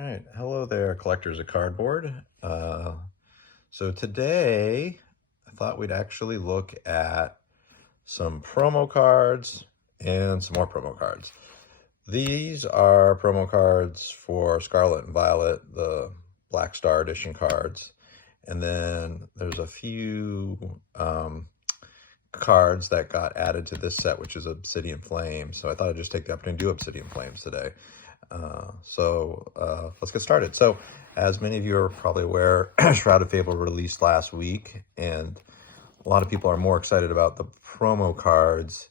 All right, hello there, collectors of cardboard. So today, I thought we'd actually look at some promo cards and some more promo cards. These are promo cards for Scarlet and Violet, the Black Star Edition cards. And then there's a few cards that got added to this set, which is Obsidian Flames. So I thought I'd just take the opportunity to do Obsidian Flames today. Let's get started. So, as many of you are probably aware, Shroud of Fable released last week, and a lot of people are more excited about the promo cards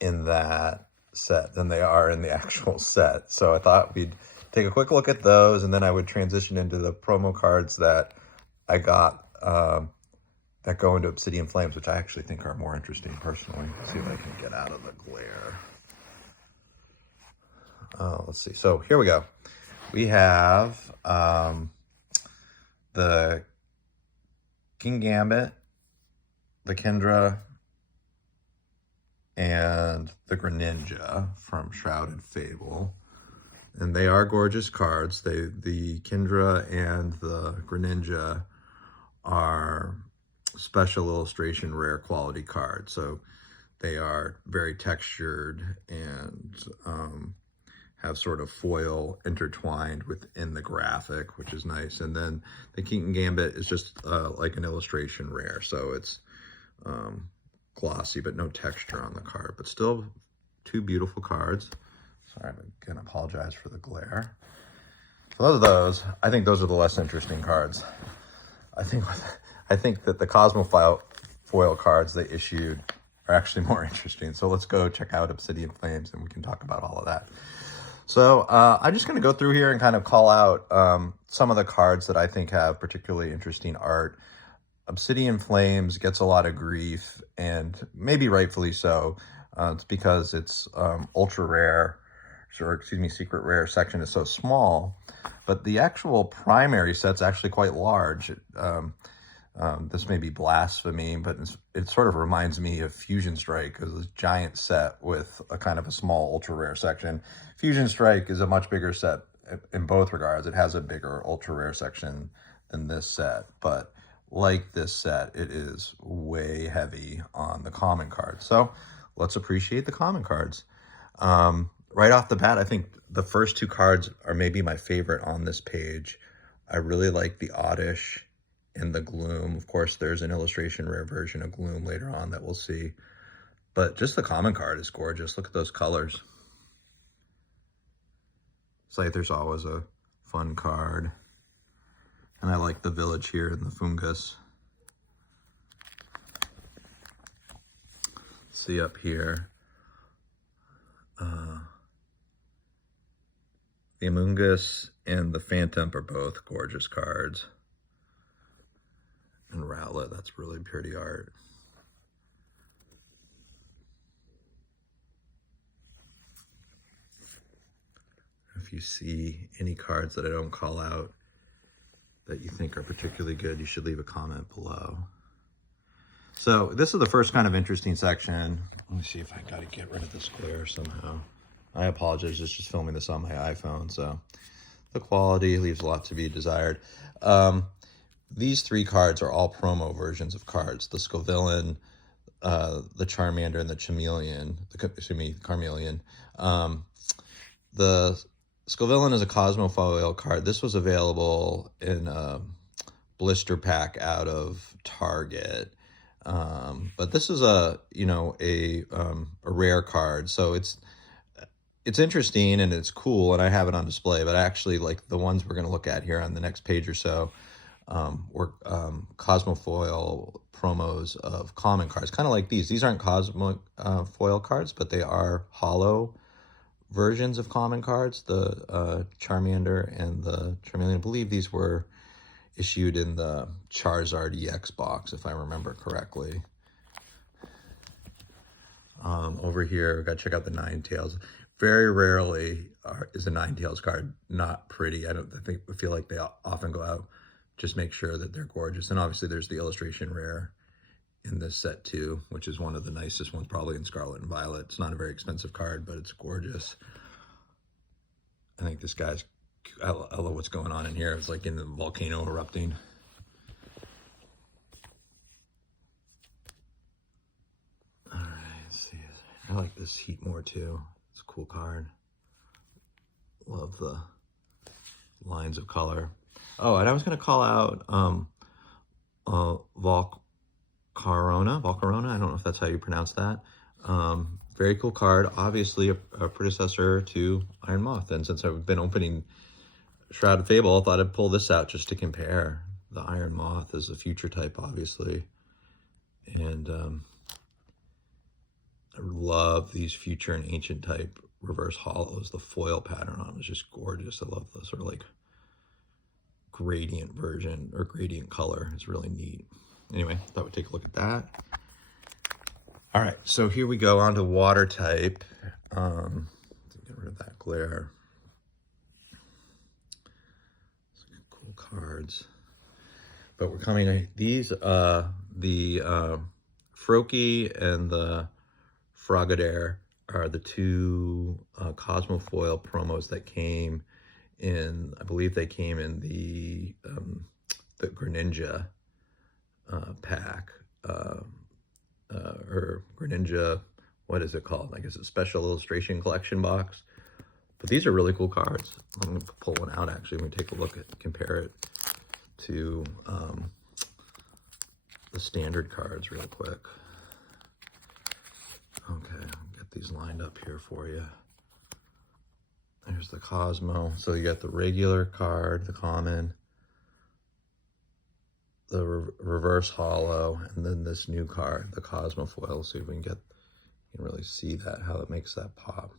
in that set than they are in the actual set. So I thought we'd take a quick look at those, and then I would transition into the promo cards that I got that go into Obsidian Flames, which I actually think are more interesting personally. Let's see if I can get out of the glare. Let's see. So here we go. We have the King Gambit, the Kendra, and the Greninja from Shrouded Fable. And they are gorgeous cards. The Kendra and the Greninja are special illustration rare quality cards. So they are very textured and have sort of foil intertwined within the graphic, which is nice. And then the King Gambit is just like an illustration rare. So it's glossy, but no texture on the card, but still two beautiful cards. Sorry, I'm gonna apologize for the glare. So those are those. I think those are the less interesting cards. I think that the Cosmo foil cards they issued are actually more interesting. So let's go check out Obsidian Flames and we can talk about all of that. So I'm just going to go through here and kind of call out some of the cards that I think have particularly interesting art. Obsidian Flames gets a lot of grief, and maybe rightfully so. It's because it's ultra rare, or excuse me, secret rare section is so small, but the actual primary set's actually quite large. This may be blasphemy, but it sort of reminds me of Fusion Strike as a giant set with a kind of a small ultra rare section. Fusion Strike is a much bigger set in both regards. It has a bigger ultra rare section than this set, but like this set, it is way heavy on the common cards. So let's appreciate the common cards. Right off the bat, I think the first two cards are maybe my favorite on this page. I really like the Oddish and the Gloom. Of course, there's an illustration rare version of Gloom later on that we'll see. But just the common card is gorgeous. Look at those colors. Scyther's always a fun card. And I like the village here and the fungus. See up here. The Amoonguss and the Phantom are both gorgeous cards. And Rowlet, that's really pretty art. If you see any cards that I don't call out that you think are particularly good, you should leave a comment below. So this is the first kind of interesting section. Let me see if I got to get rid of this glare somehow. I apologize, it's just filming this on my iPhone, so the quality leaves a lot to be desired. These three cards are all promo versions of cards. The Scovillain, the Charmander, and the Chameleon. Carmeleon. The Scovillain is a Cosmo foil card. This was available in a blister pack out of Target. But this is a rare card. So it's interesting and it's cool, and I have it on display, but actually like the ones we're going to look at here on the next page or so were Cosmo foil promos of common cards, kind of like these. These aren't Cosmo foil cards, but they are hollow versions of common cards. The Charmander and the Charmeleon, I believe these were issued in the Charizard EX box, if I remember correctly. Over here, we've got to check out the Ninetales. Very rarely is a Ninetales card not pretty. I feel like they often go out. Just make sure that they're gorgeous. And obviously there's the illustration rare in this set too, which is one of the nicest ones probably in Scarlet and Violet. It's not a very expensive card, but it's gorgeous. I think this guy's I love what's going on in here. It's like in the volcano erupting. All right, let's see. I like this Heat more too. It's a cool card. Love the lines of color. Oh, and I was going to call out Volcarona. I don't know if that's how you pronounce that. Very cool card. Obviously a predecessor to Iron Moth. And since I've been opening Shrouded Fable, I thought I'd pull this out just to compare. The Iron Moth is a future type, obviously. And I love these future and ancient type reverse hollows. The foil pattern on them is just gorgeous. I love the sort of like gradient version or gradient color. It's really neat. Anyway, thought we'd take a look at that. All right, so here we go on to water type. Get rid of that glare. Cool cards. But we're coming to these, the Froakie and the Frogadair are the two Cosmofoil promos that came in, I believe they came in the Greninja pack, or Greninja, what is it called? I guess it's Special Illustration Collection box. But these are really cool cards. I'm going to pull one out actually and we take a look at, compare it to the standard cards real quick. Okay, I'll get these lined up here for you. There's the Cosmo. So you got the regular card, the common, the reverse hollow, and then this new card, the Cosmofoil. See if we can get, you can really see that, how it makes that pop.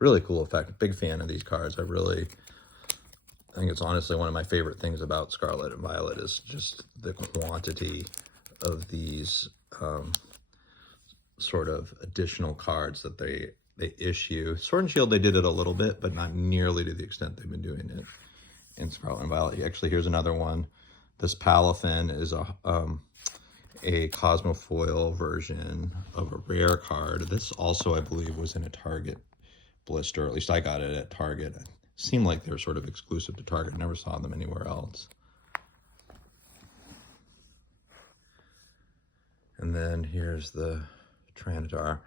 Really cool effect. Big fan of these cards. I think it's honestly one of my favorite things about Scarlet and Violet is just the quantity of these sort of additional cards that they issue. Sword and Shield, they did it a little bit, but not nearly to the extent they've been doing it in Scarlet and Violet. Actually, here's another one. This Palafin is a Cosmofoil version of a rare card. This also, I believe, was in a Target blister. At least I got it at Target. It seemed like they were sort of exclusive to Target. Never saw them anywhere else. And then here's the Tranitar.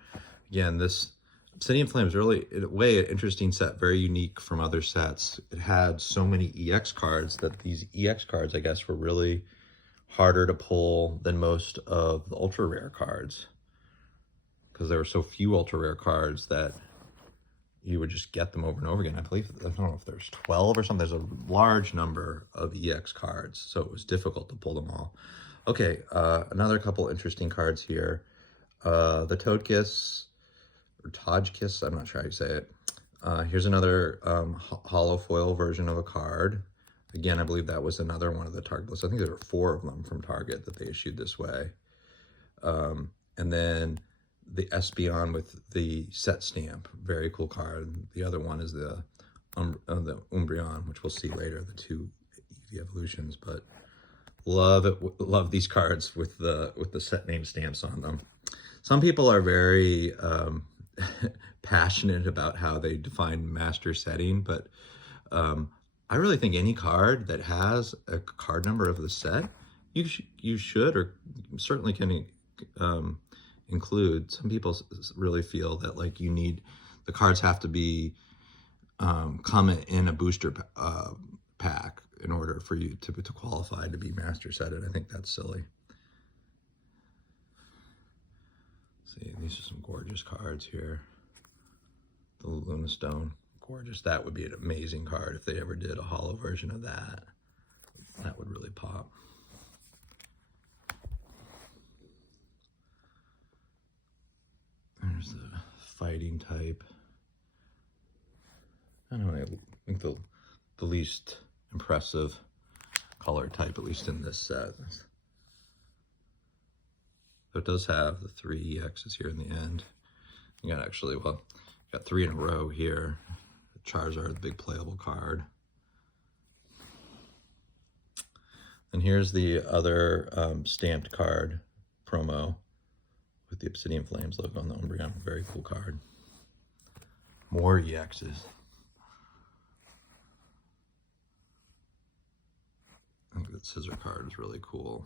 Again, this Obsidian Flame is really, in a way, an interesting set, very unique from other sets. It had so many EX cards that these EX cards, I guess, were really harder to pull than most of the ultra rare cards, because there were so few ultra rare cards that you would just get them over and over again. I believe, I don't know if there's 12 or something. There's a large number of EX cards, so it was difficult to pull them all. Okay, another couple interesting cards here. The Toadkiss, or Todkiss, I'm not sure how you say it. Here's another hollow foil version of a card. Again, I believe that was another one of the Target lists. I think there were 4 of them from Target that they issued this way. And then the Espeon with the set stamp, very cool card. The other one is the Umbreon, which we'll see later, the 2 EV evolutions. But love it, love these cards with the set name stamps on them. Some people are very passionate about how they define master setting, but I really think any card that has a card number of the set, you should or certainly can include. Some people really feel that like you need, the cards have to be come in a booster pack in order for you to qualify to be master setted. I think that's silly. See, these are some gorgeous cards here. The Luna Stone, gorgeous. That would be an amazing card if they ever did a hollow version of that. That would really pop. There's the fighting type. I don't know, I think the least impressive color type, at least in this set. So it does have the 3 EXs here in the end. You got actually, well, got 3 in a row here. Charizard, the big playable card. And here's the other stamped card promo with the Obsidian Flames logo on the Umbreon. Very cool card. More EXs. That scissor card is really cool.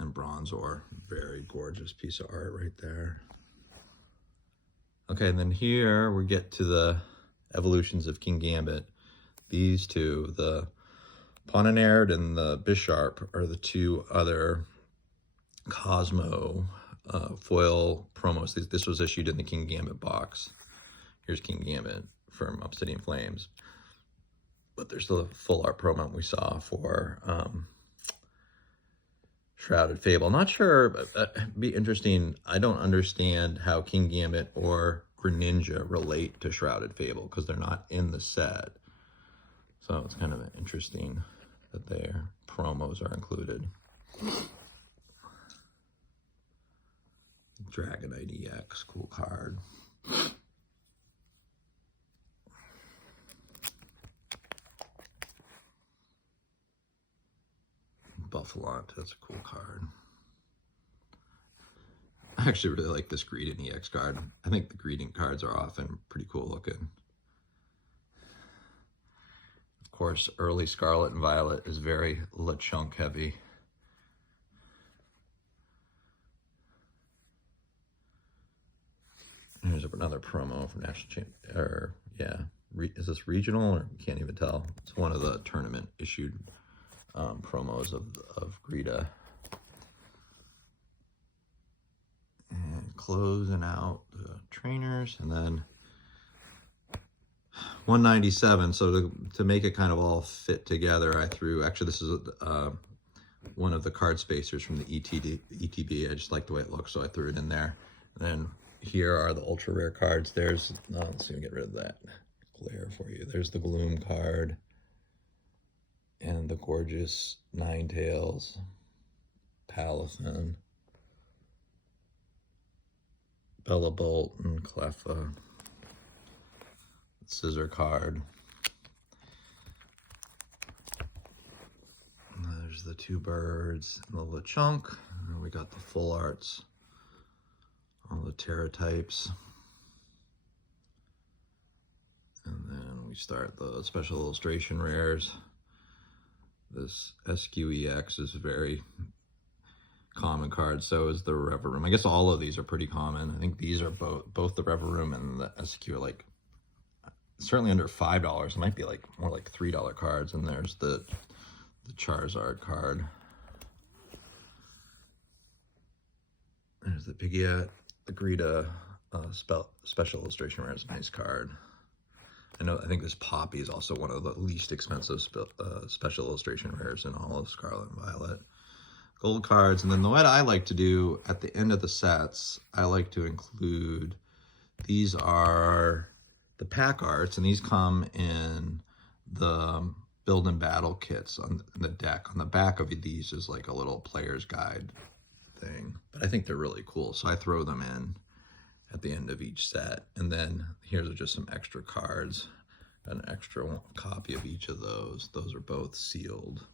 And bronze ore, very gorgeous piece of art right there. Okay, and then here we get to the evolutions of King Gambit. These two, the Pononerd and the Bisharp, are the two other Cosmo foil promos. This was issued in the King Gambit box. Here's King Gambit from Obsidian Flames. But there's the full art promo we saw for Shrouded Fable. Not sure, but it'd be interesting. I don't understand how King Gambit or Greninja relate to Shrouded Fable because they're not in the set. So it's kind of interesting that their promos are included. Dragonite EX, cool card. Buffalont, that's a cool card. I actually really like this Greedent EX card. I think the Greedent cards are often pretty cool looking. Of course, early Scarlet and Violet is very Lechonk heavy. Here's another promo from National Champ, or yeah, is this regional or can't even tell? It's one of the tournament issued promos of Greta. And closing out the trainers, and then 197. So to make it kind of all fit together, I threw, actually this is one of the card spacers from the ETB. I just like the way it looks, so I threw it in there. And then here are the ultra rare cards. There's, let's see, get rid of that glare for you. There's the Gloom card and the gorgeous Ninetales, Palafin, Bella Bolt, and Cleffa. Scissor card. And there's the two birds and the Lechonk. And we got the full arts, all the Terra types. And then we start the special illustration rares. This SQEX is a very common card, so is the Reverum. I guess all of these are pretty common. I think these are both the Reverum and the SQ are like certainly under $5. It might be like more like $3 cards. And there's the Charizard card. There's the Pidgeot, the Greta special illustration rare is a nice card. I think this Poppy is also one of the least expensive special illustration rares in all of Scarlet and Violet. Gold cards, and then what I like to do at the end of the sets, I like to include, these are the pack arts, and these come in the build and battle kits on the deck. On the back of these is like a little player's guide thing, but I think they're really cool, so I throw them in at the end of each set. And then here's just some extra cards, an extra copy of each of those. Those are both sealed.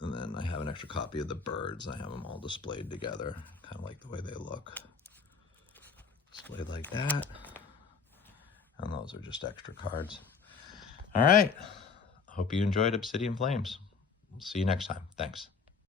And then I have an extra copy of the birds. I have them all displayed together, kind of like the way they look. Displayed like that. And those are just extra cards. All right. Hope you enjoyed Obsidian Flames. We'll see you next time. Thanks.